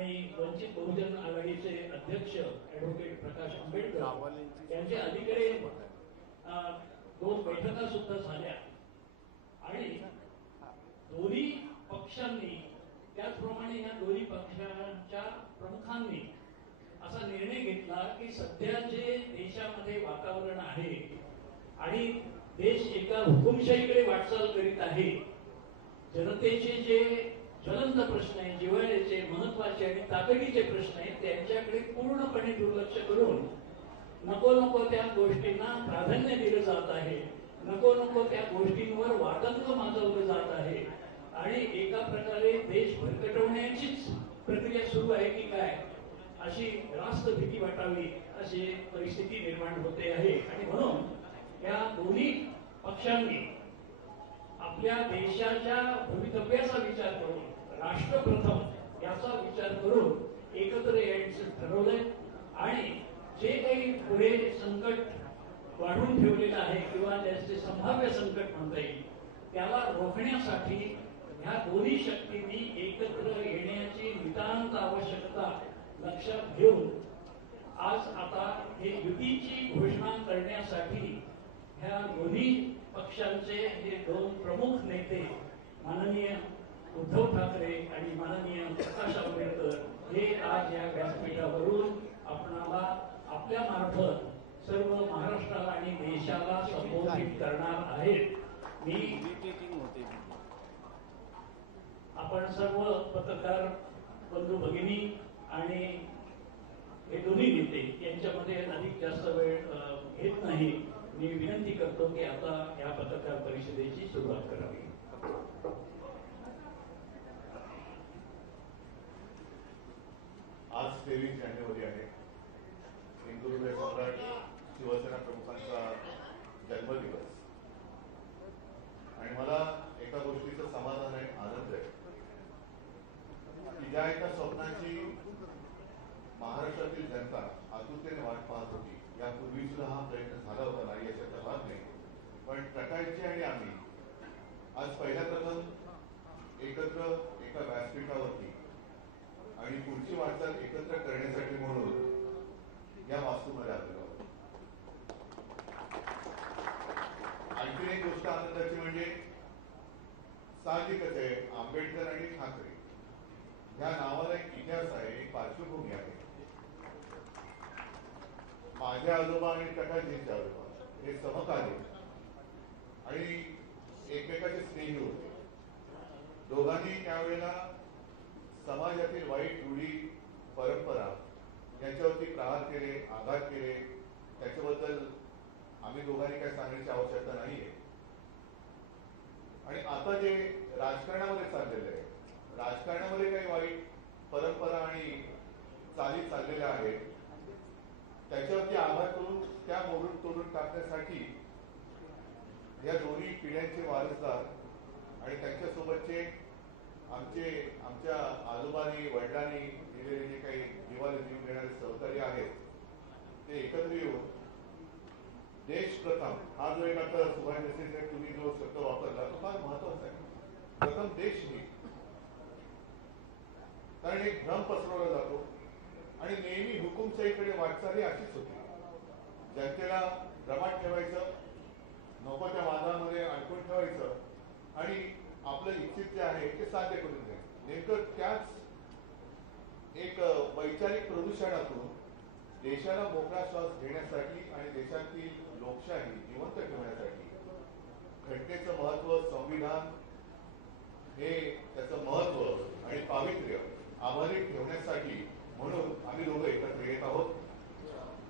आणि वंचित बहुजन आघाडीचे अध्यक्ष ॲडव्होकेट प्रकाश आंबेडकर यांचे अलीकडे 2 बैठका सुद्धा झाल्या आणि दोन्ही पक्षांनी त्याचप्रमाणे या दोन्ही पक्षांच्या प्रमुखांनी असा निर्णय घेतला की सध्या जे देशामध्ये वातावरण आहे आणि देश एका हुकुमशाहीकडे वाटचाल करीत आहे, जनतेचे जे ज्वलंत प्रश्न आहेत, जिव्हाळ्याचे, महत्वाचे आणि तातडीचे प्रश्न आहेत, त्यांच्याकडे पूर्णपणे दुर्लक्ष करून नको नको त्या गोष्टींना प्राधान्य दिलं जात आहे, नको नको त्या गोष्टींवर वादंग माजवलं जात आहे आणि एका प्रकारे देश भरकटवण्याचीच प्रक्रिया सुरू आहे की काय अशी रास्त भीती वाटावी अशी परिस्थिती निर्माण होते आहे. आणि म्हणून या दोन्ही पक्षांनी आपल्या देशाच्या भवितव्याचा विचार करून, राष्ट्रप्रथम याचा विचार करून एकत्र यायचं ठरवलंय आणि जे काही पुढे संकट वाढून ठेवलेलं आहे किंवा ज्याचे संभाव्य संकट म्हणता येईल त्याला रोखण्यासाठी ह्या दोन्ही शक्तींनी एकत्र येण्याची नितांत आवश्यकता लक्षात घेऊन आज आता हे युतीची घोषणा करण्यासाठी ह्या दोन्ही पक्षांचे हे 2 प्रमुख नेते माननीय उद्धव ठाकरे आणि माननीय प्रकाश आंबेडकर हे आज या व्यासपीठावरून आपणाला आपल्या मार्फत सर्व महाराष्ट्राला आणि देशाला संबोधित करणार आहेत. आपण सर्व पत्रकार बंधू भगिनी आणि हे दोन्ही नेते यांच्यामध्ये अधिक जास्त वेळ घेत नाही. मी विनंती करतो की आता या पत्रकार परिषदेची सुरुवात करावी. आज 23 जानेवारी आहे. हिंदू हृदय सम्राट शिवसेना प्रमुखांचा जन्मदिवस आणि मला एका गोष्टीचं समाधान आहे, आनंद आहे की ज्या एका स्वप्नाची महाराष्ट्रातील जनता आतुरतेने वाट पाहत होती, यापूर्वी सुद्धा हा प्रयत्न झाला होता, नाही याच्यात भाग नाही, पण प्रकाशजी आणि आम्ही आज पहिल्या प्रथम एकत्र एका व्यासपीठावरती आणि पुढची वाटचाल एकत्र करण्यासाठी म्हणून या वास्तूमध्ये आलेलो आहोत. आणखी एक गोष्ट आनंदाची म्हणजे साहजिकच आहे, आंबेडकर आणि ठाकरे या नावाला एक इतिहास आहे, एक पार्श्वभूमी आहे. माझे आजोबा आणि प्रकाशजींचे आजोबा हे समकालीन आणि एकमेकाचे स्नेही होते. दोघांनी त्यावेळेला समाजातील वाईट रूढी परंपरा याच्यावरती प्रहार केले, आघात केले. त्याच्याबद्दल आम्ही दोघांनी काही सांगण्याची आवश्यकता नाहीये. आणि आता जे राजकारणामध्ये चाललेलं आहे, राजकारणामध्ये काही वाईट परंपरा आणि चाली चाललेल्या आहेत, त्याच्यावरती आघात करून त्या मोडून तोडून टाकण्यासाठी या दोन्ही पिढ्यांचे वारसदार आणि त्यांच्यासोबतचे आमच्या आजोबांनी वडिलांनी दिलेले जे काही जीवाला जीव देणारे सहकारी आहेत ते एकत्र येऊन देश प्रथम हा जो एक आता सुभाष देसाई तुम्ही जो शब्द वापरला तो फार महत्वाचा आहे. प्रथम देश ही, कारण एक भ्रम पसरवला जातो आणि नेहमी हुकुमशाहीकडे वाटचाल ही अशीच होती. जनतेला भ्रमात ठेवायचं, नको त्या वादामध्ये अडकून ठेवायचं आणि आपलं इच्छित जे आहे ते साध्य करून द्यायचं. नेमकं त्याच एक वैचारिक प्रदूषणातून देशाला मोकळा श्वास घेण्यासाठी आणि देशातील लोकशाही जिवंत ठेवण्यासाठी घटनेचं महत्व, संविधान हे त्याचं महत्व आणि पावित्र्य आभारी ठेवण्यासाठी म्हणून आम्ही दोघं एकत्र येत आहोत.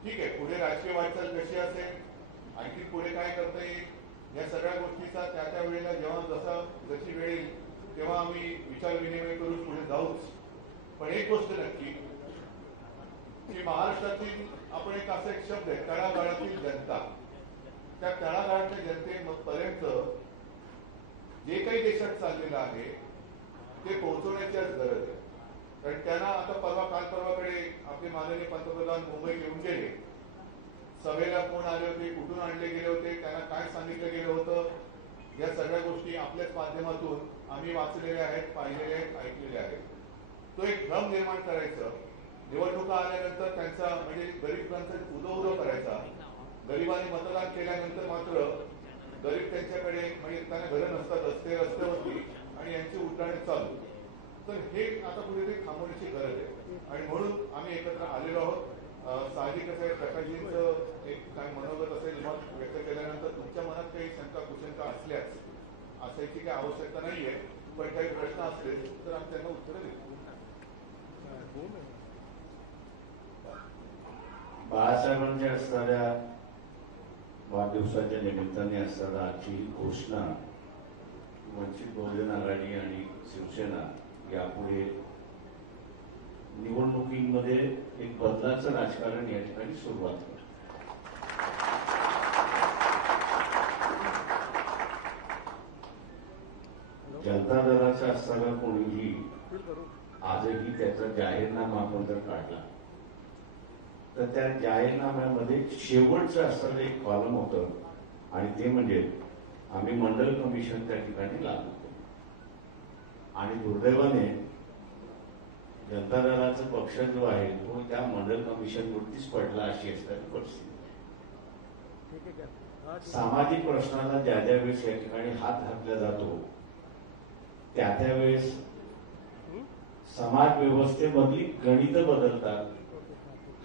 ठीक आहे, पुढे राजकीय वाटचाल कशी असेल, आणखी पुढे काय करता येईल, या सगळ्या गोष्टीचा त्या वेळेला जेव्हा जशी वेळ येईल तेव्हा आम्ही विचार विनिमय करून पुढे जाऊच. पण एक गोष्ट नक्की की महाराष्ट्रातील आपण एक असा एक शब्द आहे, तळागाळातील जनता. त्या तळागाळातल्या जनतेपर्यंत जे काही देशात चाललेलं आहे ते पोहोचवण्याची आज गरज आहे. कारण त्यांना आता काल परवाकडे आपले माननीय पंतप्रधान मुंबईत येऊन गेले, सभेला कोण आले होते, कुठून आणले गेले होते, त्यांना काय सांगितलं गेलं होतं, या सगळ्या गोष्टी आपल्याच माध्यमातून आम्ही वाचलेल्या आहेत, पाहिलेल्या आहेत, ऐकलेल्या आहेत. तो एक भ्रम निर्माण करायचं, निवडणुका आल्यानंतर त्यांचा म्हणजे गरिबांचा उदो करायचा, गरिबांनी मतदान केल्यानंतर मात्र गरीब त्यांच्याकडे म्हणजे त्यांना घरं नसतात, रस्त्यावरती आणि यांची उड्डाणे चालू. तर हे आता कुठेतरी थांबवण्याची गरज आहे आणि म्हणून आम्ही एकत्र आलेलो आहोत. साहजिकच आहे, प्रकाशजींचं एक काय मनोगत असेल मत व्यक्त केल्यानंतर तुमच्या मनात काही शंका कुशंका असल्यास असायची काही आवश्यकता नाहीये, पण काही प्रश्न असतील तर आम्ही त्यांना उत्तरं देतो. बाळासाहेबांच्या असणाऱ्या वाढदिवसाच्या निमित्ताने असणारा आजची घोषणा वंचित बहुजन आघाडी आणि शिवसेना यापुढे निवडणुकीमध्ये एक बदलाचं राजकारण या ठिकाणी सुरुवात करतो. जनता दलाचा असताना कोणीही आजही त्याचा जाहीरनामा आपण जर काढला तर त्या जाहीरनाम्यामध्ये शेवटचं असणारं एक कॉलम होतं आणि ते म्हणजे आम्ही मंडल कमिशन त्या ठिकाणी लागू केलं. आणि दुर्दैवाने जनता दलाचा पक्ष जो आहे तो त्या मंडल कमिशनवरतीच पडला अशी असणारी परिस्थिती. सामाजिक प्रश्नाला ज्या ज्या वेळेस या ठिकाणी हात घातला जातो त्या त्यावेळेस समाज व्यवस्थेमधली गणित बदलतात,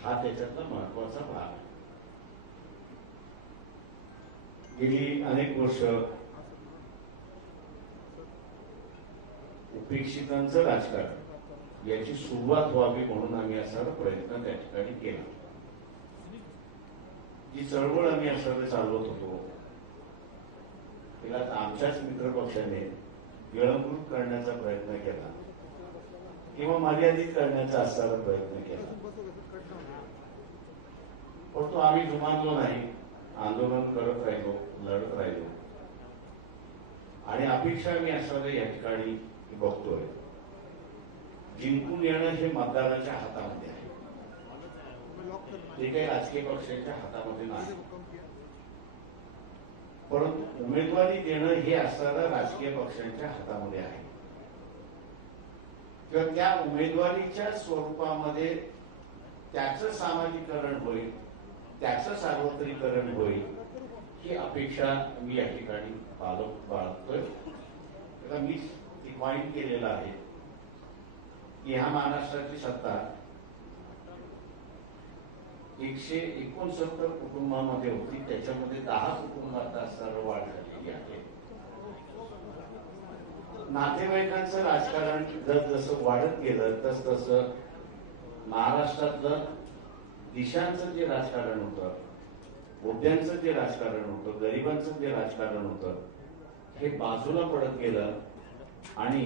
हा त्याच्यातला महत्वाचा भाग आहे. गेली अनेक वर्ष उपेक्षितांचं राजकारण याची सुरुवात व्हावी म्हणून आम्ही असा प्रयत्न त्या ठिकाणी केला. जी चळवळ आम्ही असं चालवत होतो तिला आमच्याच मित्रपक्षाने गिळंकृत करण्याचा प्रयत्न केला किंवा मर्यादित करण्याचा असणारा प्रयत्न केला, पण तो आम्ही जुमानलो नाही. आंदोलन करत राहिलो, लढत राहिलो आणि अपेक्षा मी असणाऱ्या या ठिकाणी बघतोय. जिंकून येणं हे मतदाराच्या हातामध्ये आहे, ते काही राजकीय पक्षाच्या हातामध्ये नाही. परंतु उमेदवारी देणं हे असणाऱ्या राजकीय पक्षांच्या हातामध्ये आहे किंवा त्या उमेदवारीच्या स्वरूपामध्ये त्याचं सामाजिकरण होईल, त्याचं सार्वत्रिकरण होईल ही अपेक्षा मी या ठिकाणी बाळगतोय. त्याला मीच डिफाईन केलेलं आहे की ह्या महाराष्ट्राची सत्ता 169 कुटुंबांमध्ये होती, त्याच्यामध्ये 10 कुटुंबात असणारं वाढ झालेली आहे. नातेवाईकांचं राजकारण जसं वाढत गेलं तस तसं महाराष्ट्रातलं दिशांचं जे राजकारण होतं, मुद्द्यांचं जे राजकारण होतं, गरिबांचं जे राजकारण होतं हे बाजूला पडत गेलं आणि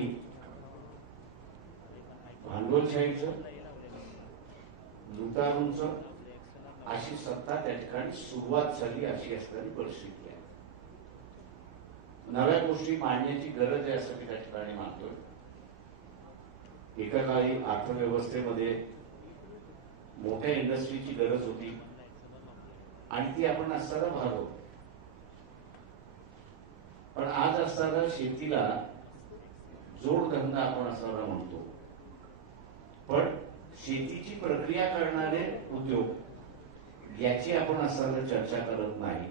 भांडवलशाहीचं, लुटारूंचं अशी सत्ता त्या ठिकाणी सुरुवात झाली अशी असणारी परिस्थिती आहे. नव्या गोष्टी मांडण्याची गरज आहे असं मी त्या ठिकाणी मानतोय. एका काळी अर्थव्यवस्थेमध्ये मोठ्या इंडस्ट्रीची गरज होती आणि ती आपण असताना भागवतो, पण आज असताना शेतीला जोडधंदा आपण असताना म्हणतो, पण शेतीची प्रक्रिया करणारे उद्योग याची आपण असताना चर्चा करत नाही.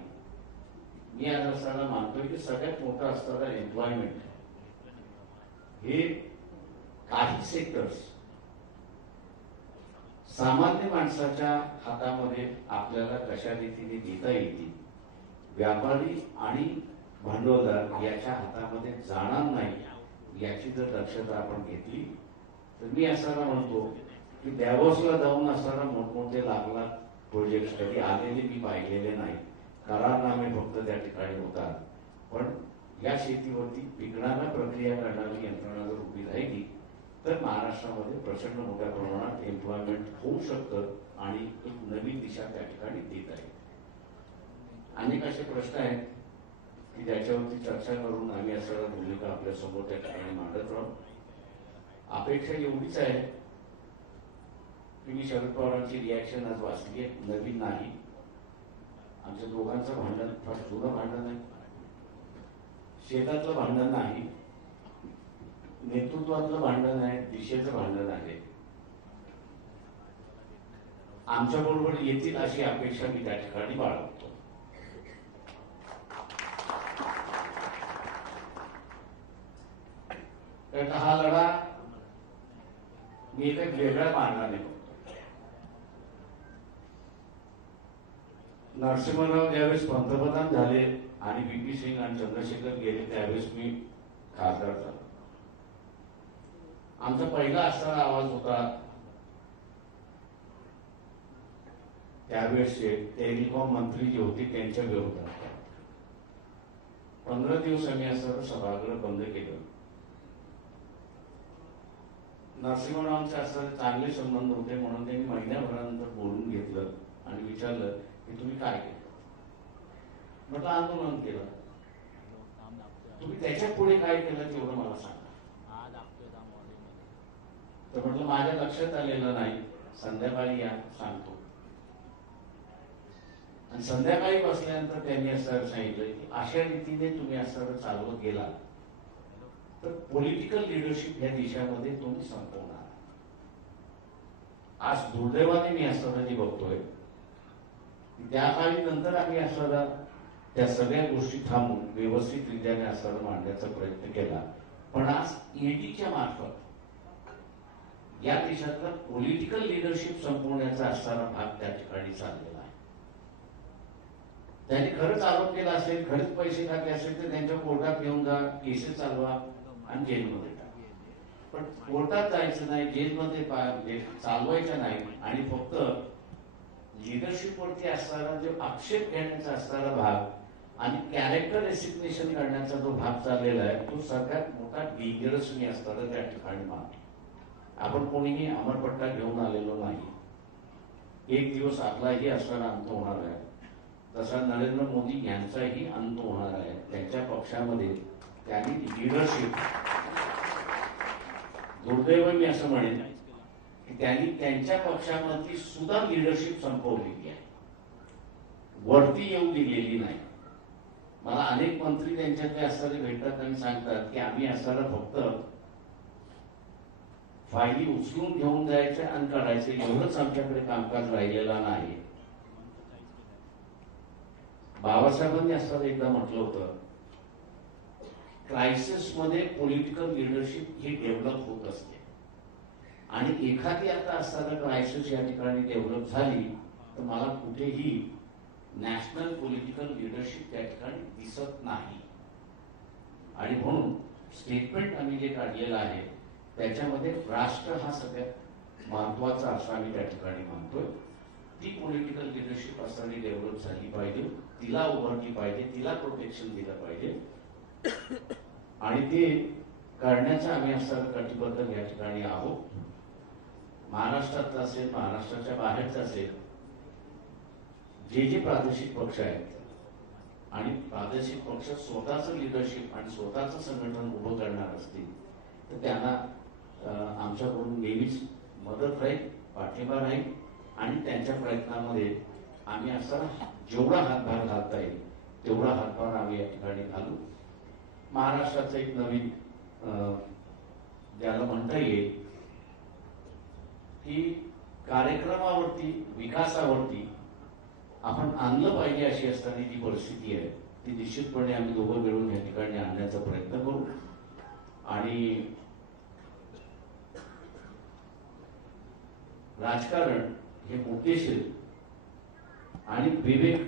मी आज असताना मानतोय की सगळ्यात मोठं असताना एम्प्लॉयमेंट हे काही सेक्टर्स सामान्य माणसाच्या हातामध्ये आपल्याला कशा रीतीने देता येतील, व्यापारी आणि भांडवलदार याच्या हातामध्ये जाणार नाही याची जर दक्षता आपण घेतली तर मी असताना म्हणतो की डॅव्होसला जाऊन असताना मोठमोठे लाख लाख प्रोजेक्ट कधी आलेले मी पाहिलेले नाही. करारनामे फक्त त्या ठिकाणी होतात, पण या शेतीवरती पिकणारा प्रक्रिया करणारी यंत्रणा जर उभी राहिली तर महाराष्ट्रामध्ये प्रचंड मोठ्या प्रमाणात एम्प्लॉयमेंट होऊ शकतं आणि एक नवीन दिशा त्या ठिकाणी देत आहे. अनेक असे प्रश्न आहेत की ज्याच्यावरती चर्चा करून आम्ही असणाऱ्या भूमिका आपल्या समोर त्या ठिकाणी मांडत राहू. अपेक्षा एवढीच आहे की मी शरद पवारांची रिॲक्शन आज वाचली आहे, नवीन नाही. आमच्या दोघांचं भांडण फार जुनं भांडण आहे, शेतातलं भांडण नाही. नेतृत्वातलं भांडण आहे, दिशेचं भांडण आहे. आमच्या बरोबर येतील अशी अपेक्षा मी त्या ठिकाणी बाळगतो. कारण हा लढा मी काही वेगळ्या मार्गाने बघतो. नरसिंहराव ज्यावेळेस पंतप्रधान झाले आणि व्ही.पी. सिंग आणि चंद्रशेखर गेले त्यावेळेस मी खासदार झालो. आमचा पहिला असणारा आवाज होता त्यावेळेसचे टेलिकॉम मंत्री जे होते त्यांच्या विरोधात. 15 दिवस आम्ही असं सभागृह बंद केलं. नरसिंहरावांचे असणारे चांगले संबंध होते म्हणून त्यांनी महिन्याभरानंतर बोलून घेतलं आणि विचारलं की तुम्ही काय केलं. म्हटलं आंदोलन केलं. तुम्ही त्याच्या पुढे काय केलं तेवढं मला सांगा. तर म्हटलं माझ्या लक्षात आलेलं नाही, संध्याकाळी या सांगतो. आणि संध्याकाळी बसल्यानंतर त्यांनी असं सांगितलं की अशा रीतीने तुम्ही असं चालवत गेला तर पॉलिटिकल लिडरशिप या देशामध्ये तुम्ही संपवणार. आज दुर्दैवाने मी असं जे बघतोय त्या काळी नंतर आम्ही असं त्या सगळ्या गोष्टी थांबून व्यवस्थित रित्याने असं मांडण्याचा प्रयत्न केला. पण आज ईडीच्या मार्फत या देशातला पॉलिटिकल लिडरशिप संपवण्याचा असणारा भाग त्या ठिकाणी चाललेला आहे. त्यांनी खरंच आरोप केला असेल, खरंच पैसे टाकले असेल तर त्यांच्या कोर्टात घेऊन जा, केसेस चालवा आणि जेलमध्ये टाका. पण कोर्टात जायचं नाही, जेलमध्ये चालवायचं नाही आणि फक्त लिडरशिपवरती असणारा जो आक्षेप घेण्याचा असणारा भाग आणि कॅरेक्टर रेसिग्नेशन करण्याचा जो भाग चाललेला आहे तो सगळ्यात मोठा डेंजरस मी असताना त्या ठिकाणी मानतो. आपण कोणीही अमरपट्टा घेऊन आलेलो नाही. एक दिवस आपलाही असणारा अंत होणार आहे, तसा नरेंद्र मोदी यांचाही अंत होणार आहे. त्यांच्या पक्षामध्ये त्यांनी लिडरशिप, दुर्दैव मी असं म्हणेन की त्यांनी त्यांच्या पक्षामधली सुद्धा लिडरशिप संपवलेली आहे, वरती येऊ दिलेली नाही. मला अनेक मंत्री त्यांच्याकडे असणारे भेटतात आणि सांगतात की आम्ही असणारा फक्त फायली उचलून घेऊन जायचं आणि काढायचं एवढंच आमच्याकडे कामकाज राहिलेलं नाही. बाबासाहेबांनी असं एकदा म्हटलं होतं, क्रायसिस मध्ये पॉलिटिकल लिडरशिप ही डेव्हलप होत असते आणि एखादी आता असताना क्रायसिस या ठिकाणी डेव्हलप झाली तर मला कुठेही नॅशनल पॉलिटिकल लिडरशिप त्या ठिकाणी दिसत नाही. आणि म्हणून स्टेटमेंट आम्ही जे काढलेलं आहे त्याच्यामध्ये राष्ट्र हा सगळ्यात महत्वाचा असं आम्ही त्या ठिकाणी मानतोय. ती पॉलिटिकल लिडरशिप असताना डेव्हलप झाली पाहिजे, तिला उभारली पाहिजे, तिला प्रोटेक्शन दिलं पाहिजे आणि ते करण्याचा आम्ही असं कटिबद्ध या ठिकाणी आहोत. महाराष्ट्रातलं असेल, महाराष्ट्राच्या बाहेरचं असेल, जे प्रादेशिक पक्ष आहेत आणि प्रादेशिक पक्ष स्वतःचं लिडरशिप आणि स्वतःचं संघटन उभं करणार असतील तर त्यांना आमच्याकडून नेहमीच मदत राहील, पाठिंबा राहील आणि त्यांच्या प्रयत्नामध्ये आम्ही असा जेवढा हातभार घालता येईल तेवढा हातभार आम्ही या ठिकाणी घालू. महाराष्ट्राचं एक नवीन ज्याला म्हणता येईल की कार्यक्रमावरती, विकासावरती आपण आणलं पाहिजे अशी असणारी जी परिस्थिती आहे ती निश्चितपणे आम्ही दोघं मिळून या ठिकाणी आणण्याचा प्रयत्न करू. आणि राजकारण हे मुद्देशीर आणि विवेक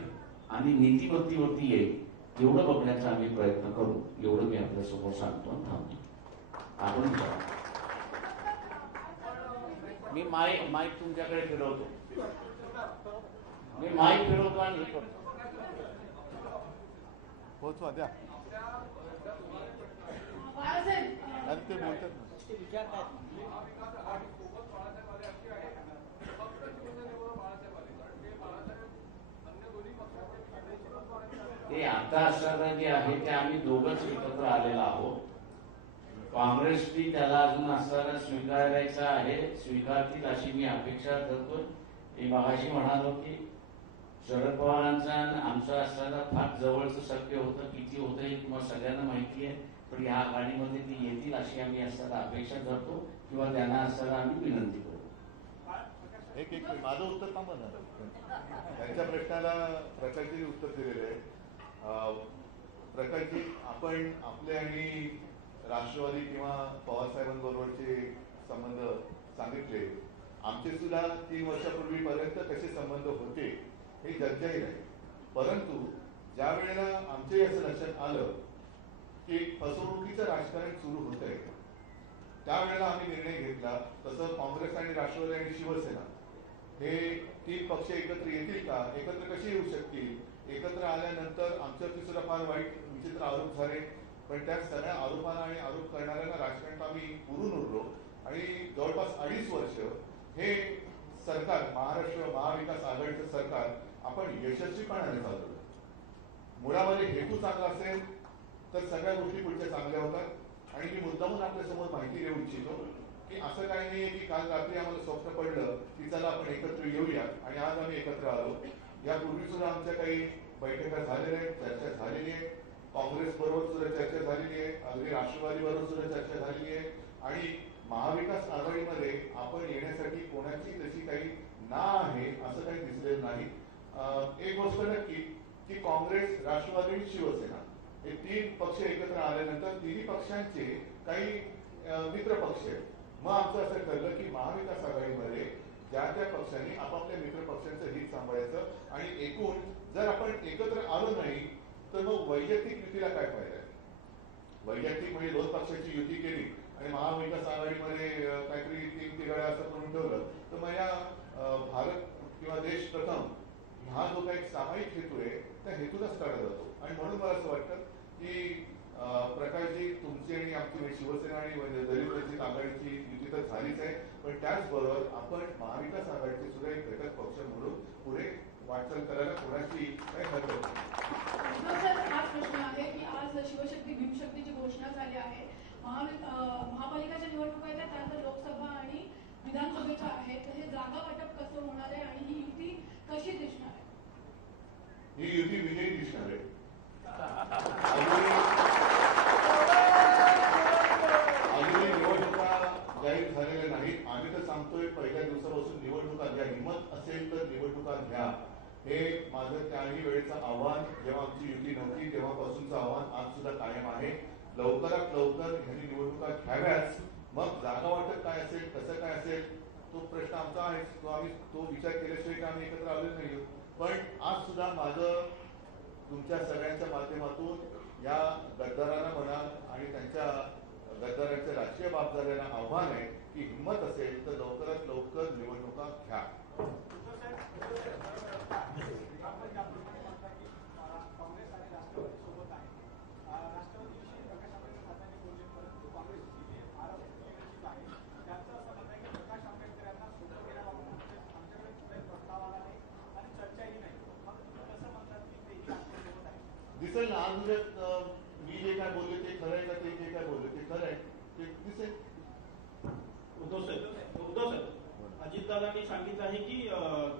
आणि नीतिमत्तेवरती येईल एवढं बघण्याचा आम्ही प्रयत्न करू, एवढं मी आपल्या समोर सांगतो आणि थांबतो. आपण मी माईक तुमच्याकडे फिरवतो, मी माईक फिरवतो आणि हे करतो. पोहोचवा द्या. अरे ते बोलतात ते आता असताना जे आहे ते आम्ही दोघंच एकत्र आलेलो आहोत. काँग्रेसनी त्याला अजून असताना स्वीकारायचं आहे, स्वीकारतील अशी मी अपेक्षा करतो. मी मगाशी म्हणालो की शरद पवारांचा आणि आमचा असताना फार जवळचं शक्य होतं. किती होतं हे तुम्हाला सगळ्यांना माहिती आहे. पण या आघाडीमध्ये ती येतील अशी आम्ही असताना अपेक्षा करतो किंवा त्यांना असताना आम्ही विनंती करू. एक माझं उत्तर थांबा ना. त्यांच्या प्रश्नाला प्रकाशजींनी उत्तर दिलेलं आहे. प्रकाशजी, आपण आपले आणि राष्ट्रवादी किंवा पवारसाहेबांबरोबरचे संबंध सांगितले. आमचे सुद्धा 3 वर्षापूर्वीपर्यंत कसे संबंध होते हे चर्चाही आहे. परंतु ज्या वेळेला आमच्याही असं लक्षात आलं की फसवणुकीचं राजकारण सुरू होत आहे, त्यावेळेला आम्ही निर्णय घेतला. तसं काँग्रेस आणि राष्ट्रवादी आणि शिवसेना हे 3 पक्ष एकत्र येतील का, एकत्र कसे येऊ शकतील, एकत्र आल्यानंतर आमच्यावरती सुद्धा फार वाईट विचित्र आरोप झाले. पण त्या सगळ्या आरोपांना आणि आरोप करणाऱ्यांना राजकारणात आम्ही पुरून उरलो आणि जवळपास 2.5 वर्ष हे सरकार, महाराष्ट्र महाविकास आघाडीचं सरकार आपण यशस्वीपणाने चालवलं. मुळामध्ये हेतू चांगला असेल तर सगळ्या गोष्टी पुढच्या चांगल्या होतात. आणि मी मुद्दामून आपल्यासमोर माहिती देऊ इच्छितो की असं काही नाहीये की काल रात्री आम्हाला स्वप्न पडलं की चला आपण एकत्र येऊया आणि आज आम्ही एकत्र आलो. यापूर्वी सुद्धा आमच्या काही बैठका झालेल्या आहेत, चर्चा झालेली आहे. काँग्रेस बरोबर सुद्धा चर्चा झालेली आहे, अगदी राष्ट्रवादी बरोबर सुद्धा चर्चा झालेली आहे. आणि महाविकास आघाडीमध्ये आपण येण्यासाठी कोणाची तशी काही ना आहे असं काही दिसलेलं नाही. एक गोष्ट नक्की की काँग्रेस, राष्ट्रवादी आणि शिवसेना हे 3 पक्ष एकत्र आल्यानंतर 3 पक्षांचे काही मित्र पक्ष आहेत. मग आमचं असं ठरलं की महाविकास आघाडीमध्ये ज्या त्या पक्षांनी आपापल्या मित्र पक्षांचं हित सांभाळायचं आणि एकूण जर आपण एकत्र आलो नाही तर मग वैयक्तिक युतीला काय फायदा आहे. वैयक्तिक म्हणजे 2 पक्षाची युती केली आणि महाविकास आघाडीमध्ये काहीतरी 3 तिघाड्या असं करून ठेवलं तर मग या भारत किंवा देश प्रथम हा जो काही सामायिक हेतू आहे त्या हेतूलाच काढला जातो. आणि म्हणून मला असं वाटतं की प्रकाशजी, तुमची आणि आमची शिवसेना आणि दलित वंचित आघाडीची युती तर झालीच आहे, पण त्याचबरोबर आपण महाविकास आघाडीचे सुद्धा एक घटक पक्ष म्हणून पुढे वाटचाल करायला कोणाची काही हरकत नाही. हाच प्रश्न आहे की आज शिवशक्ती भीमशक्तीची घोषणा झाली आहे. महापालिकाच्या निवडणुका आहेत, त्यानंतर लोकसभा आणि विधानसभेच्या आहेत. तर हे जागा वाटप कसं होणार आहे आणि ही युती कशी दिसणार आहे? ही युती विजयी दिसणार आहे. अजूनही निवडणुका जाहीर झालेल्या नाहीत. आम्ही तर सांगतोय पहिल्या दिवसापासून निवडणुका घ्या, हिंमत असेल तर निवडणुका घ्या. हे माझं त्याही वेळेचं आव्हान, जेव्हा आमची युती नव्हती तेव्हापासूनचं आव्हान आज सुद्धा कायम आहे. लवकरात लवकर ह्यांनी निवडणुका घ्याव्याच. मग जागा वाटप काय असेल, कसं काय असेल तो प्रश्न आमचा आहे. तो विचार केल्याशिवाय आम्ही एकत्र आलेलो नाही. पण आज सुद्धा माझं तुमच्या सगळ्यांच्या माध्यमातून या गद्दारांना म्हणा आणि त्यांच्या गद्दारांच्या राजकीय बाबदाऱ्यांना आव्हान आहे की हिंमत असेल तर लवकरात लवकर निवडणुका घ्या. दिसेल ना आज मी जे काय बोलले ते खरं आहे का, ते जे काय बोलले ते खरं आहे ते दिसेल. उद्धव साहेब, अजितदादांनी सांगितलं आहे की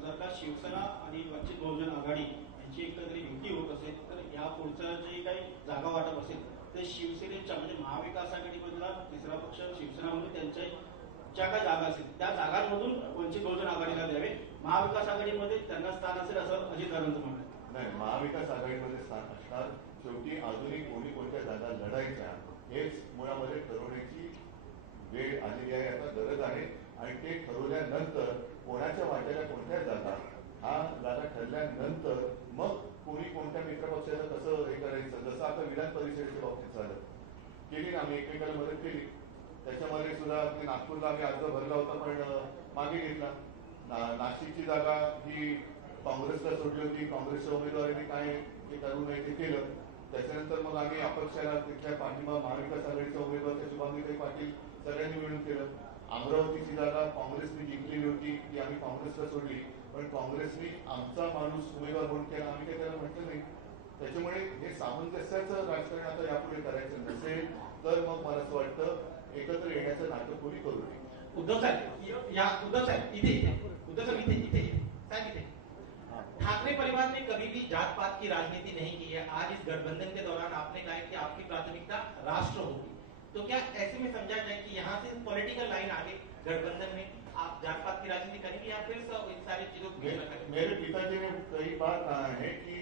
जर का शिवसेना आणि वंचित बहुजन आघाडी यांची एकत्रित युती होत असेल तर या पुढचं जे काही जागा वाटप असेल ते शिवसेनेच्या म्हणजे महाविकास आघाडीमधला तिसरा पक्ष शिवसेना म्हणून त्यांच्या ज्या काही जागा असतील त्या जागांमधून वंचित बहुजन आघाडीला द्यावे. महाविकास आघाडीमध्ये त्यांना स्थान असेल असं अजितदादांचं म्हणणं आहे. नाही, महाविकास आघाडीमध्ये स्थान असणार. शेवटी अजूनही कोणी कोणत्या जागा लढायच्या हेच मुळामध्ये ठरवण्याची वेळ आलेली आहे, आता गरज आहे. आणि ते ठरवल्यानंतर कोणाच्या वाट्याला कोणत्या जागा, हा जागा ठरल्यानंतर मग कोणी कोणत्या मित्रपक्षाला कसं हे करायचं. जसं आता विधान परिषदेच्या बाबतीत झालं, केली ना आम्ही एकमेकाला मदत केली. त्याच्यामध्ये सुद्धा नागपूरला आम्ही अर्ज भरला होता पण मागे घेतला. नाशिकची जागा ही काँग्रेसला सोडली होती. काँग्रेसच्या उमेदवारांनी काय हे करू नये ते केलं. त्याच्यानंतर मग आम्ही अपक्षाला तिथल्या पाठिंबा महाविकास आघाडीचा उमेदवार शुभांगीताई पाटील सगळ्यांनी मिळून केलं. अमरावतीची जागा काँग्रेसने जिंकलेली होती ती आम्ही काँग्रेसला सोडली, पण काँग्रेसने आमचा माणूस उमेदवार म्हणून केला, आम्ही काही त्याला म्हटलं नाही. त्याच्यामुळे हे सामंजस्याचं राजकारण आता यापुढे करायचं नसेल तर मग मला असं वाटतं एकत्र येण्याचं नाटक कोणी करू नये. उद्धव साहेब इथे साहेब इथे ठाकरे परिवार ने कभी भी जात पात की राजनीति नहीं की है। आज इस गठबंधन के दौरान आपने कहा है कि आपकी प्राथमिकता राष्ट्र होगी, तो क्या ऐसे में समझा जाए कि यहाँ से पॉलिटिकल लाइन आगे गठबंधन में आप जात पात की राजनीति करेंगे या फिर इन सारी चीजों को करेंगे? मेरे पिताजी ने कई बार कहा है की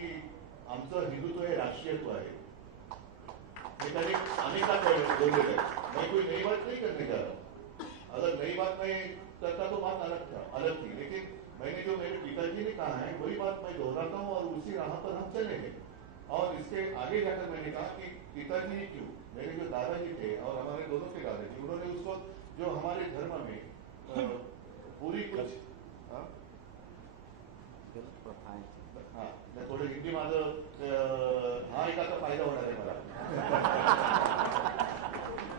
आमचं हिंदुत्व हे राष्ट्रीयत्व आहे. मी त्याने अनेकदा बोललेलं आहे. मैं कोई नई बात नहीं करने जा रहा हूँ. अगर नई बात मैं करता तो बात अलग थी, लेकिन मैंने जो मेरे पिताजी ने कहा है वही बात मैं दोहराता हूँ और उसी राह पर हम चलेंगे. और इसके आगे जाकर मैंने कहा कि पिताजी ही क्यों, मेरे जो दादाजी थे और हमारे दोनों के दादाजी, उन्होंने उस वक्त जो हमारे धर्म में पूरी कुछ हाँ मैं थोडं हिंदी माझं हा एक आता फायदा होणार आहे मला.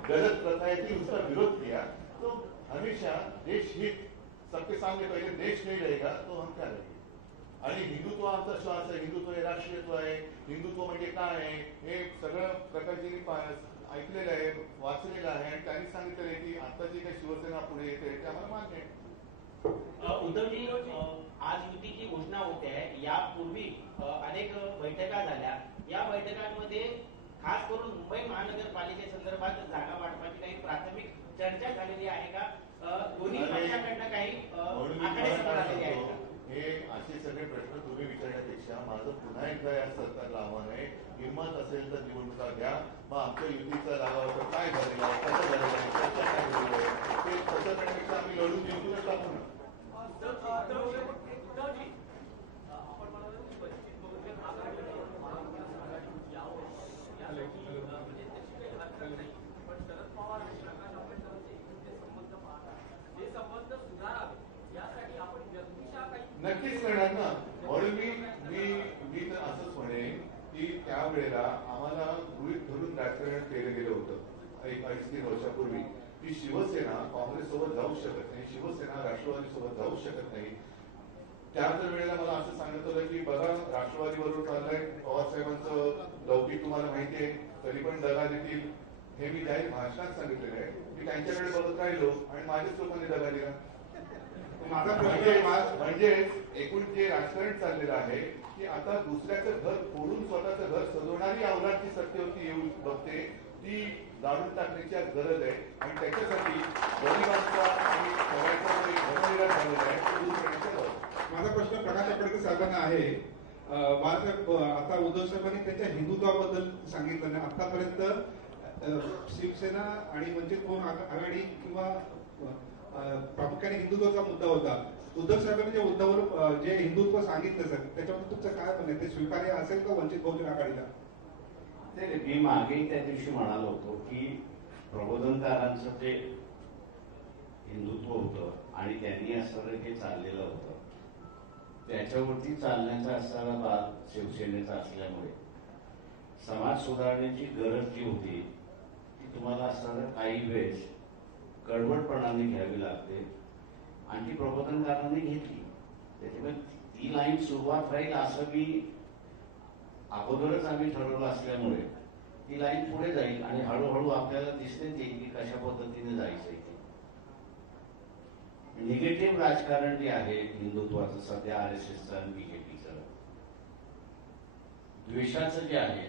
गलत प्रथाएं उसका विरोध किया. तो हमेशा देश हित सबके सामने पहिले देश नहीं रहेगा तो हम क्या रहेंगे. आणि हिंदुत्व आमचा श्वास आहे, हिंदुत्व हे राष्ट्रीयत्व आहे. हिंदुत्व म्हणजे काय आहे हे सगळं प्रकाशजींनी ऐकलेलं आहे, वाचलेलं आहे आणि त्यांनी सांगितलेलं आहे की आता जी काही शिवसेना पुढे येते ते आम्हाला मान्य आहे. उद्धवजी, आज युतीची घोषणा होते आहे. यापूर्वी अनेक बैठका झाल्या. या बैठकांमध्ये खास करून मुंबई महानगरपालिकेसंदर्भात जागा वाटपाची काही प्राथमिक चर्चा झालेली आहे का? दोन्ही पक्षाकडनं काही आकडे समोर आलेले आहेत का? हे असे सगळे प्रश्न तुम्ही विचारण्यापेक्षा माझं पुन्हा एकदा या सरकारला आव्हान आहे, हिंमत असेल तर निवडणुका घ्या. मग आमच्या युतीचा जागावर काय झालेला आहे, कसं झालेलं आहे, चर्चा काय झालेली आहे ते तसं करण्यापेक्षा आम्ही लढून जिंकूनच टाकू ना. नक्कीच करणार ना. म्हणून मी तर असंच म्हणेन की त्यावेळेला आम्हाला गृहीत धरून राजकारण केलं गेलं होतं एक 2.5-3 वर्षापूर्वी की शिवसेना काँग्रेससोबत जाऊ शकत नाही, शिवसेना राष्ट्रवादीसोबत जाऊ शकत नाही. त्याच वेळेला मला असं सांगत होतं की बघा राष्ट्रवादी बरोबर चाललंय, पवारसाहेबांचं लौकिक तुम्हाला माहिती आहे, तरी पण दगा देतील. हे मी जाहीर भाषणात सांगितलेलं आहे. मी त्यांच्याकडे बघत राहिलो आणि माझ्याच लोकांनी दगा दिला. म्हणजे एकूण जे राजकारण चाललेलं आहे की आता दुसऱ्याचं घर फोडून स्वतःचं घर सजवणारी अवलाद जी सत्तेवरती येऊ बघते ती जाणून टाकण्याची गरज आहे. आणि त्याच्यासाठी गरिबांचा आणि सगळ्यांचा जो एक धर्मविराट झालेला आहे तो दूर करण्याची गरज. माझा प्रश्न प्रकाश आंबेडकर साहेबांना आहे. बाळासाहेब, आता उद्धव साहेबांनी त्यांच्या हिंदुत्वाबद्दल सांगितलं नाही. आतापर्यंत शिवसेना आणि वंचित बहुजन आघाडी किंवा प्रामुख्याने हिंदुत्वाचा मुद्दा होता. उद्धव साहेबांनी जे मुद्द्यावर जे हिंदुत्व सांगितलं सर, त्याच्याबद्दल तुमचं काय म्हणणं आहे? ते स्वीकार्य असेल का वंचित बहुजन आघाडीला? मी मागे त्या दिवशी म्हणालो होतो की प्रबोधनकारांचं ते हिंदुत्व होतं आणि त्यांनी असं हे चाललेलं होतं, त्याच्यावरती चालण्याचा असणारा भाग शिवसेनेचा असल्यामुळे समाज सुधारण्याची गरज जी होती ती तुम्हाला असणारं काही वेळेस कडवटपणाने घ्यावी लागते आणि ती प्रबोधनकारांनी घेतली. त्याच्यामुळे ती लाईन सुरुवात राहील असं मी अगोदरच आम्ही ठरवलं असल्यामुळे ती लाईन पुढे जाईल आणि हळूहळू आपल्याला दिसतेच येईल की कशा पद्धतीने जायचं. निगेटिव्ह राजकारण जे आहे हिंदुत्वाचं सध्या RSSचं आणि BJPचं, द्वेषाचं जे आहे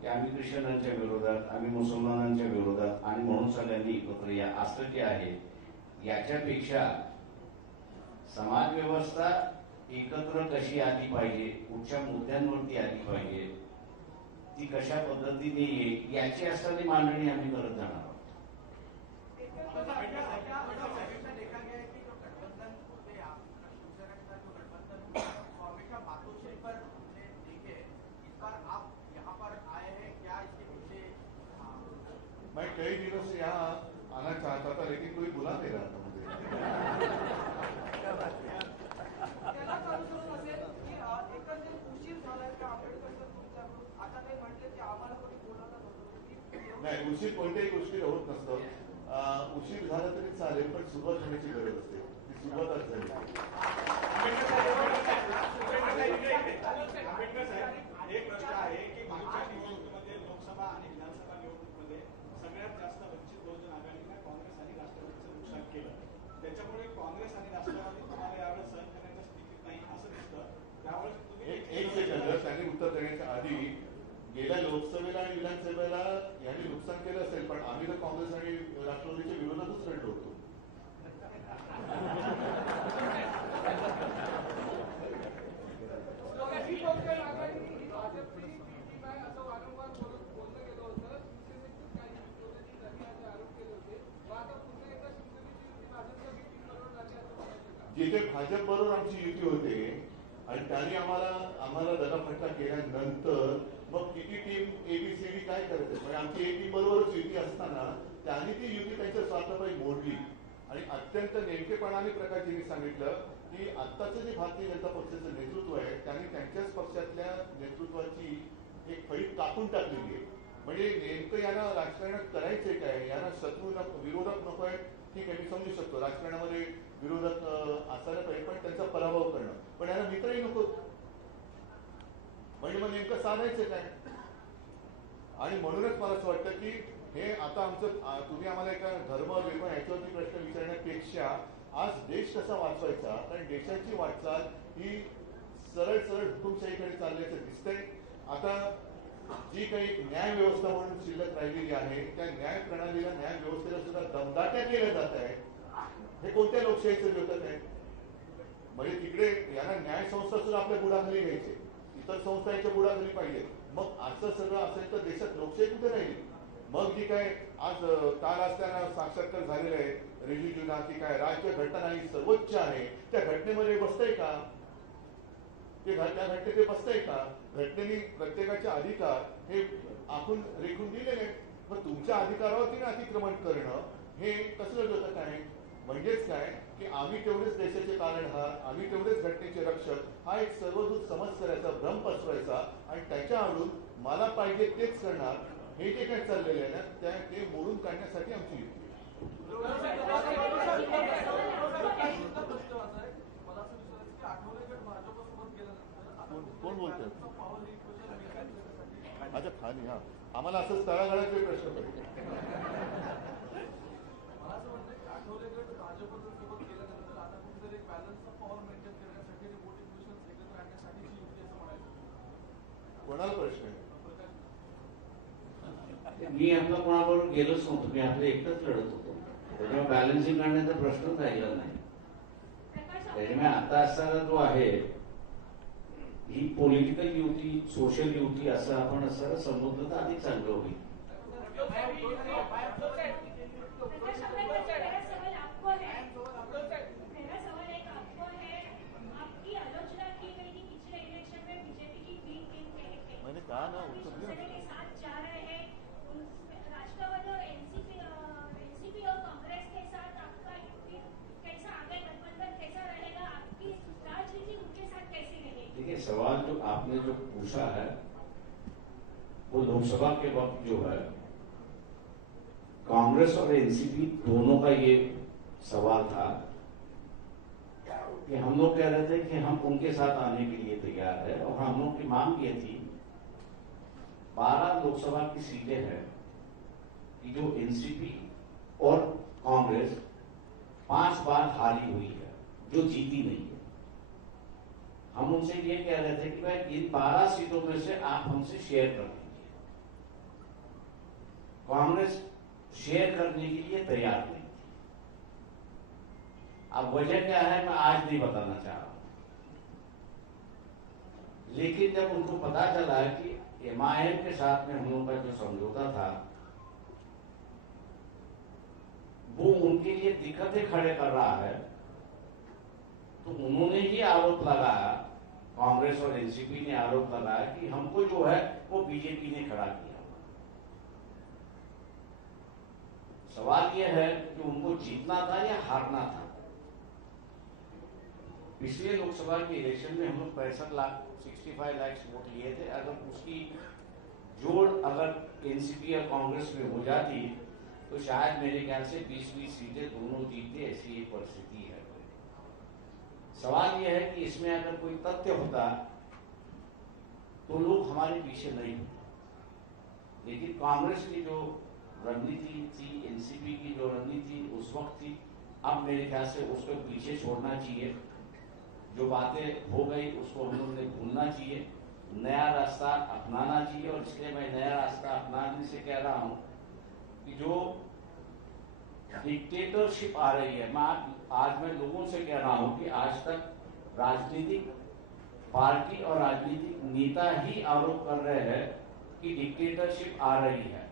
की आम्ही ख्रिश्चनांच्या विरोधात, आम्ही मुसलमानांच्या विरोधात आणि म्हणून सगळ्यांनी एकत्र या, असं जे आहे याच्यापेक्षा समाज व्यवस्था एकत्र कशी आली पाहिजे, कुठच्या मुद्द्यांवरती आली पाहिजे, ती कशा पद्धतीने येईल याची असणारी मांडणी आम्ही करत जाणार आहोत. मैं कई दिनों से यहाँ आना चाहता था लेकिन कोई बुला नहीं रहा था मुझे. नाही, उशीर कोणत्याही गोष्टीला होत नसतं. उशीर झाला तरी चालेल पण सुरुवात होण्याची गरज असते. ती सुरुवातच झाली. एक प्रश्न आहे की मागच्या निवडणुकीमध्ये लोकसभा आणि विधानसभा निवडणुकीमध्ये सगळ्यात जास्त वंचित बहुजन आघाडीने काँग्रेस आणि राष्ट्रवादीचं नुकसान केलं. त्याच्यामुळे काँग्रेस आणि राष्ट्रवादी तुम्हाला यावेळेस सहन करण्याच्या स्थितीत नाही असं दिसतं. आधी गेल्या लोकसभेला आणि विधानसभेला यांनी नुकसान केलं असेल, पण आम्ही तर काँग्रेस आणि राष्ट्रवादीच्या विरोधातच लढलो होतो. जिथे भाजप बरोबर आमची युती होते आणि त्यांनी आम्हाला दगाफटका केल्यानंतर मग किती टीम एबीसीडी काय करायचं, म्हणजे आमची एक टीम बरोबरच युती असताना त्यांनी ती युती त्यांच्या स्वार्थापायी मोडली. आणि अत्यंत नेमकेपणाने प्रकाशजींनी सांगितलं की आत्ताचं जे भारतीय जनता पक्षाचं नेतृत्व आहे त्यांनी त्यांच्याच पक्षातल्या नेतृत्वाची एक फळी कापून टाकलेली आहे. म्हणजे नेमकं यांना राजकारणात करायचंय काय, यांना शत्रू विरोधक नको आहे, ठीक आहे मी समजू शकतो राजकारणामध्ये विरोधक असायला पाहिजे पण त्यांचा पराभव करणं, पण यांना मित्रही नको. म्हणजे मग नेमकं साधायचं काय. आणि म्हणूनच मला असं वाटतं की हे आता आमचं तुम्ही आम्हाला एका धर्म याच्यावरती प्रश्न विचारण्यापेक्षा आज देश कसा वाचवायचा, कारण देशाची वाटचाल ही सरळ सरळ हुकुमशाहीकडे चालल्याचं दिसतंय. आता जी काही न्याय व्यवस्था म्हणून शिल्लक राहिलेली आहे त्या न्याय प्रणालीला न्याय व्यवस्थेला सुद्धा दमदाट्या केल्या जात आहे. हे कोणत्या लोकशाहीचं द्योतक आहे. म्हणजे तिकडे यांना न्याय संस्था सुद्धा आपल्या बुडाखाली घ्यायचे, इतर संस्था याच्या बुडाखाली पाहिजे. मग असं सगळं असेल तर देशात लोकशाही कुठे राहिली. मग जी काय आज काल असताना साक्षात्कार झालेलं आहे रिजिजूना की काय राज्य घटना ही सर्वोच्च आहे, त्या घटनेमध्ये बसतंय का, त्या घटनेत ते बसतंय का. घटनेने प्रत्येकाचे अधिकार हे आखून रेखून दिलेले. मग तुमच्या अधिकारावरती अतिक्रमण करणं हे कसलं द्योतक आहे. म्हणजेच काय की आम्ही तेवढेच देशाचे तारणहार, आम्ही तेवढेच घटनेचे रक्षक, हा एक सर्वदूत समज करायचा, भ्रम पसरवायचा आणि त्याच्या आडून मला पाहिजे तेच करणार, हे जे काय चाललेलं आहे ना ते मोडून काढण्यासाठी आमची युती. कोण बोलतोय. अच्छा खाली. हा आम्हाला असं तळागाळाचे प्रश्न पडले. कोणाला प्रश्न आहे. मी आपला कोणाबरोबर गेलोच नव्हतो, मी आपलं एकटंच लढत होतो, त्याच्यामुळे बॅलन्सिंग करण्याचा प्रश्नच राहिला नाही. त्याच्यामुळे आता असताना जो आहे ही पॉलिटिकल युती, सोशल युती असं आपण असं समजलं तर अधिक चांगलं होईल. मैंने कहा ना एनसीपी और कांग्रेस के साथ आपका कैसा आगे गठबंधन कैसा रहेगा, आपकी राजनीति उनके साथ कैसी रहेगी. देखिए सवाल जो आपने जो पूछा है वो लोकसभा के वक्त जो है कांग्रेस और एनसीपी दोनों का ये सवाल था कि हम लोग कह रहे थे कि हम उनके साथ आने के लिए तैयार है और हम लोग की मांग ये थी 12 लोकसभा की सीटें हैं कि जो एनसीपी और कांग्रेस 5 बार हारी हुई है, जो जीती नहीं है. हम उनसे ये कह रहे थे कि भाई इन 12 सीटों में से आप हमसे शेयर कर दीजिए. कांग्रेस शेयर करने के लिए तैयार नहीं थी. अब वजह क्या है मैं आज नहीं बताना चाह रहा, लेकिन जब उनको पता चला कि एमआईएम के साथ में हम लोगों का जो समझौता था वो उनके लिए दिक्कतें खड़े कर रहा है, तो उन्होंने ही आरोप लगाया, कांग्रेस और एनसीपी ने आरोप लगाया कि हमको जो है वो बीजेपी ने खड़ा किया. सवाल यह है कि उनको जीतना था या हारना था. पिछले लोकसभा के इलेक्शन में हम लोग 65 लाख वोट लिए थे. अगर उसकी जोड़ अगर एनसीपी और कांग्रेस में हो जाती तो शायद मेरे ख्याल से 20-20 सीटें दोनों जीतते, ऐसी एक परिस्थिति है. सवाल यह है कि इसमें अगर कोई तथ्य होता तो लोग हमारे पीछे नहीं होते, लेकिन कांग्रेस की जो रणनीति थी, एनसीपी की जो रणनीति उस वक्त थी, अब मेरे ख्याल से उसको पीछे छोड़ना चाहिए. जो बातें हो गई उसको हम लोग ने भूलना चाहिए नया रास्ता अपनाना चाहिए, और इसलिए मैं नया रास्ता अपनाने से कह रहा हूं कि जो डिक्टेटरशिप आ रही है, आज मैं लोगों से कह रहा हूं कि आज तक राजनीतिक पार्टी और राजनीतिक नेता ही आरोप कर रहे हैं कि डिक्टेटरशिप आ रही है।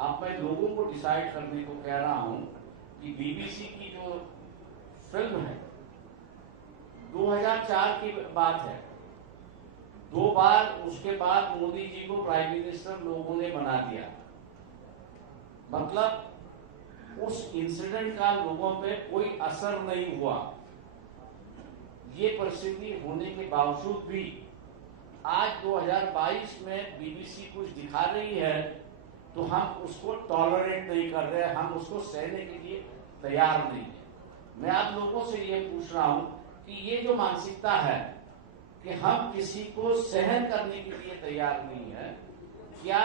अब मैं लोगों को डिसाइड करने को कह रहा हूं कि बीबीसी की जो फिल्म है 2004 की बात है, 2 बार उसके बाद मोदी जी को प्राइम मिनिस्टर लोगों ने बना दिया। मतलब उस इंसिडेंट का लोगों पे कोई असर नहीं हुआ। ये परिस्थिति होने के बावजूद भी आज 2022 में बीबीसी कुछ दिखा रही है तो हम उसको टॉलरेट नहीं कर रहे, हम उसको सहने के लिए तैयार नहीं है। मैं आप लोगों से ये पूछ रहा हूं कि ये जो मानसिकता है कि हम किसी को सहन करने के लिए तैयार नहीं है, क्या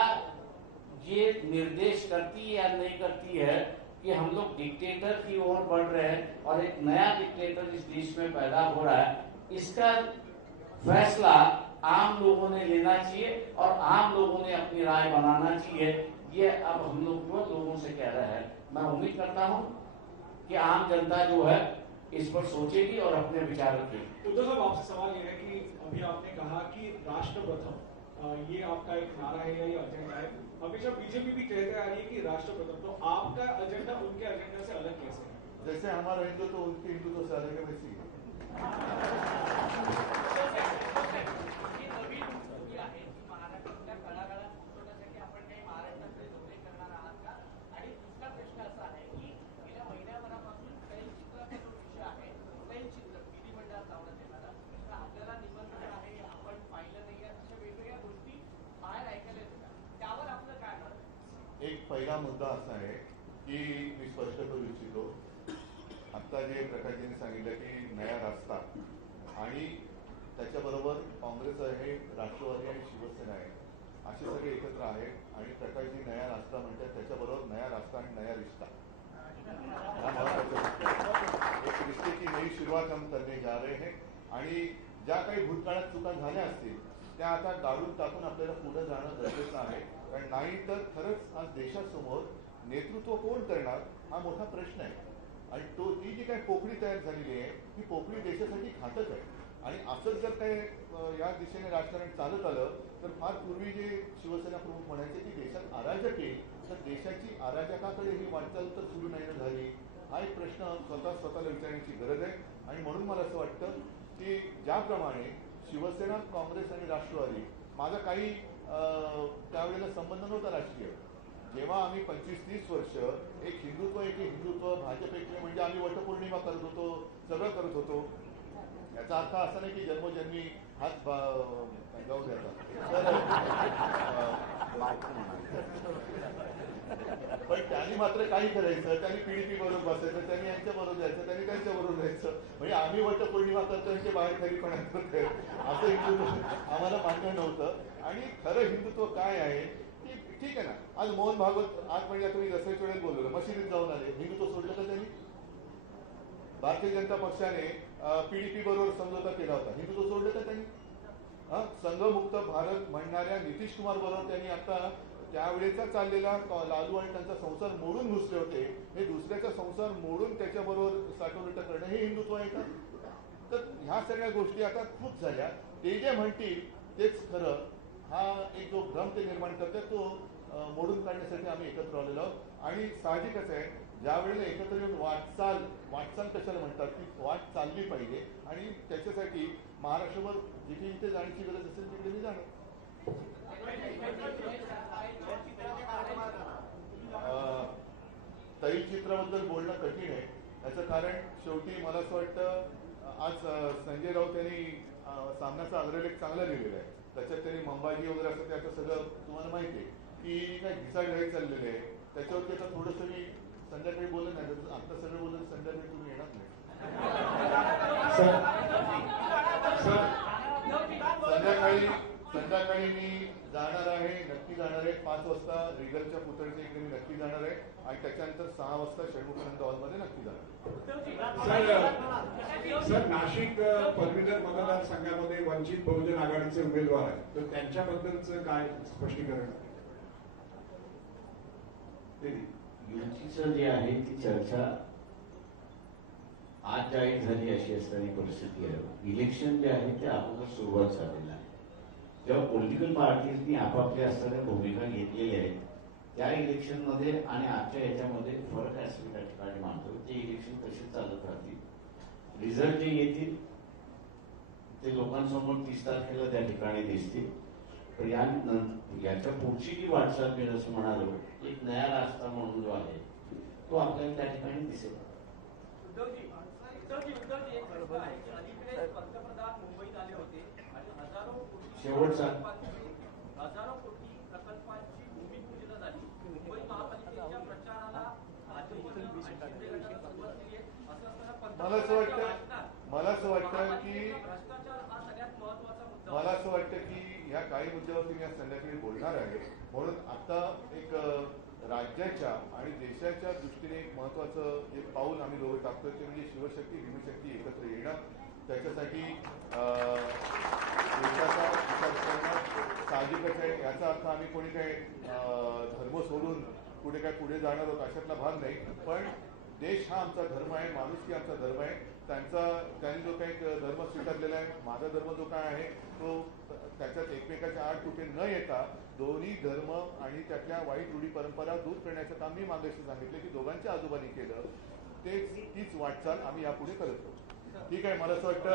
ये निर्देश करती है या नहीं करती है कि हम लोग डिक्टेटर की ओर बढ़ रहे हैं और एक नया डिक्टेटर इस देश में पैदा हो रहा है? इसका फैसला आम लोगों ने लेना चाहिए और आम लोगों ने अपनी राय बनाना चाहिए। ये अब हम लोगों से कह रहे हैं। मैं उम्मीद करता हूं कि आम जनता जो है इस पर सोचेगी और अपने विचार रखेगी। उद्धव साहब, आपसे सवाल यह है कि अभी आपने कहा कि राष्ट्र प्रथम, ये आपका एक नारा है या ये एजेंडा है। हमेशा बीजेपी भी कहते आ रही है कि राष्ट्र प्रथम, तो आपका एजेंडा उनके एजेंडा से अलग कैसे है? जैसे हमारा हिंदुत्व तो उनके हिंदुत्व से अलग है वैसे ही। एक पहिला मुद्दा असा आहे की मी स्पष्ट करू इच्छितो, आता जे प्रकाशजींनी सांगितलं की नया रास्ता आणि त्याच्याबरोबर काँग्रेस आहे, राष्ट्रवादी आणि शिवसेना आहे, असे सगळे एकत्र आहेत आणि प्रकाशजी नया रास्ता म्हणतात, त्याच्याबरोबर नया रास्ता आणि नया रिश्ता, एक रिश्ते की नई शुरुआत हम करने जा रहे हैं आणि ज्या काही भूतकाळात चुका झाल्या असतील त्या आता गाडून टाकून आपल्याला पुढे जाणं गरजेचं आहे. कारण नाही तर खरंच आज देशासमोर नेतृत्व कोण करणार हा मोठा प्रश्न आहे आणि ती जी काही पोकळी तयार झालेली आहे ती पोकळी देशासाठी घातक आहे. आणि असंच जर काही या दिशेने राजकारण चालत आलं तर फार पूर्वी जे शिवसेना प्रमुख म्हणायचे की देशात अराजक येईल, तर देशाची अराजकाकडे ही वाटचाल तर सुरू नाही झाली, हा एक प्रश्न स्वतःला विचारण्याची गरज आहे. आणि म्हणून मला असं वाटतं की ज्याप्रमाणे शिवसेना, काँग्रेस आणि राष्ट्रवादी, माझा काही त्यावेळेला संबंध नव्हता राजकीय, जेव्हा आम्ही 25-30 वर्ष एक हिंदुत्व भाजप एकले म्हणजे आम्ही वटपौर्णिमा करत होतो, सगळं करत होतो. याचा अर्थ असा नाही की जन्मोजन्मी हात जाऊ द्यायचा, पण त्यांनी मात्र काही करायचं, त्यांनी पीडीपी बरोबर बसायचं, त्यांनी यांच्या बरोबर जायचं, त्यांनी त्यांच्या बरोबर जायचं. म्हणजे आम्ही वटपौर्णिमा करतो ते बाहेर खरी पण होते, असं हिंदुत्व आम्हाला मान्य नव्हतं. आणि खरं हिंदुत्व काय आहे की ठीक आहे ना, आज मोहन भागवत आज म्हणजे तुम्ही दसऱ्याच्या वेळेस बोलवलं, मशिदीत जाऊन आले, हिंदुत्व सोडलं का त्यांनी? भारतीय जनता पक्षाने पीडीपी बरोबर समझोता केला होता, हिंदुत्व सोडलं का त्यांनी? संघमुक्त भारत म्हणणाऱ्या नितीश कुमार बरोबर त्यांनी आता त्यावेळेचा चाललेला लालू आणि त्यांचा संसार मोडून घुसले होते. हे दुसऱ्याचा संसार मोडून त्याच्याबरोबर साठवणूक करणं हे हिंदुत्व आहे का? तर ह्या सगळ्या गोष्टी आता खूप झाल्या. ते जे म्हणतील तेच खरं, हा एक जो भ्रम ते निर्माण करतात तो मोडून काढण्यासाठी आम्ही एकत्र आलेलो आहोत. आणि साहजिकच आहे, ज्या वेळेला एकत्र येऊन वाटचाल कशाला म्हणतात, ती वाट चालली पाहिजे आणि त्याच्यासाठी महाराष्ट्रभर जिथे जिथे जाण्याची गरज असेल तिकडे मी जाणार. तैलचित्राबद्दल बोलणं कठीण आहे. याचं कारण शेवटी मला असं वाटतं आज संजय राऊत यांनी सामन्याचा अग्रलेख चांगला लिहिलेला आहे. त्याच्यात त्यांनी मंबाजी वगैरे असं त्याचं सगळं तुम्हाला माहिती आहे की काय घिसाळघाई चाललेले आहे. त्याच्यावरती आता थोडंसं मी संध्याकाळी बोलत नाही, आता सगळं बोलत संध्याकाळी तुम्ही येणार नाही. संध्याकाळी मी जाणार आहे, नक्की जाणार आहे. 5 वाजता रिगलच्या पुतळ्याच्या इकडे मी नक्की जाणार आहे आणि त्याच्यानंतर 6 वाजता षण्मुखानंद हॉलमध्ये नक्की जाणार सर, नाशिक पदवीधर मतदारसंघामध्ये वंचित बहुजन आघाडीचे उमेदवार आहेत, तर त्यांच्याबद्दलचं काय स्पष्टीकरण? युतीचं जे आहे ती चर्चा आज जाहीर झाली अशी असणारी परिस्थिती आहे. इलेक्शन जे आहे ते अगोदर सुरुवात झालेलं आहे. जेव्हा पॉलिटिकल पार्टीजनी आपापल्या असणाऱ्या भूमिका घेतलेल्या आहेत त्या इलेक्शन मध्ये आणि आजच्या याच्यामध्ये फरक असं त्या ठिकाणी मानतो. ते इलेक्शन तसेच चालत राहतील. रिझल्ट जे येतील ते लोकांसमोर 30 तारखेला त्या ठिकाणी दिसतील. पण याच्या पुढची जी वाटचाल मी जसं म्हणालो, एक नया रास्ता म्हणून जो आहे तो आपल्याला त्या ठिकाणी दिसेल. शेवटचा हजारो कोटी प्रकल्पांची भूमिपूजन झाली. मुंबई महापालिकेच्या प्रचाराला मला असं वाटतं की भ्रष्टाचार हा सगळ्यात महत्वाचा मुद्दा. मला असं वाटतं की या काही मुद्द्यावरती मी आज संध्याकाळी बोलणार आहे. म्हणून आता एक राज्याच्या आणि देशाच्या दृष्टीने एक महत्वाचं एक पाऊल आम्ही दोघं टाकतोय ते म्हणजे शिवशक्ती भीमशक्ती एकत्र येणं. त्याच्यासाठी देशाचा विचार करणं साहजिकच आहे. याचा अर्थ आम्ही कोणी काही धर्म सोडून कुठे काय पुढे जाणार आहोत अशातला भाग नाही. पण देश हा आमचा धर्म आहे, माणुसकी आमचा धर्म आहे. त्यांनी जो काही धर्म स्वीकारलेला आहे, माझा धर्म जो काय आहे तो त्याच्यात एकमेकाच्या आड कुठे न येता दोन्ही धर्म आणि त्यातल्या वाईट रूढी परंपरा दूर करण्याचं काम मी मागाशी सांगितलं की दोघांच्या आजोबांनी केलं. तीच वाटचाल आम्ही यापुढे करत आहोत. ठीक आहे. मला असं वाटतं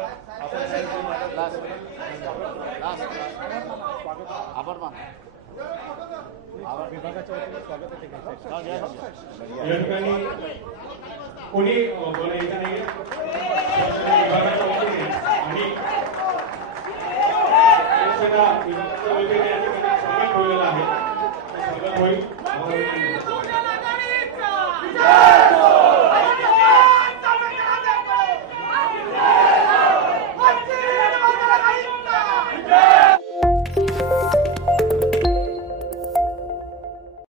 या ठिकाणी कोणी बोलायचं नाही विभागाच्या वतीने आणि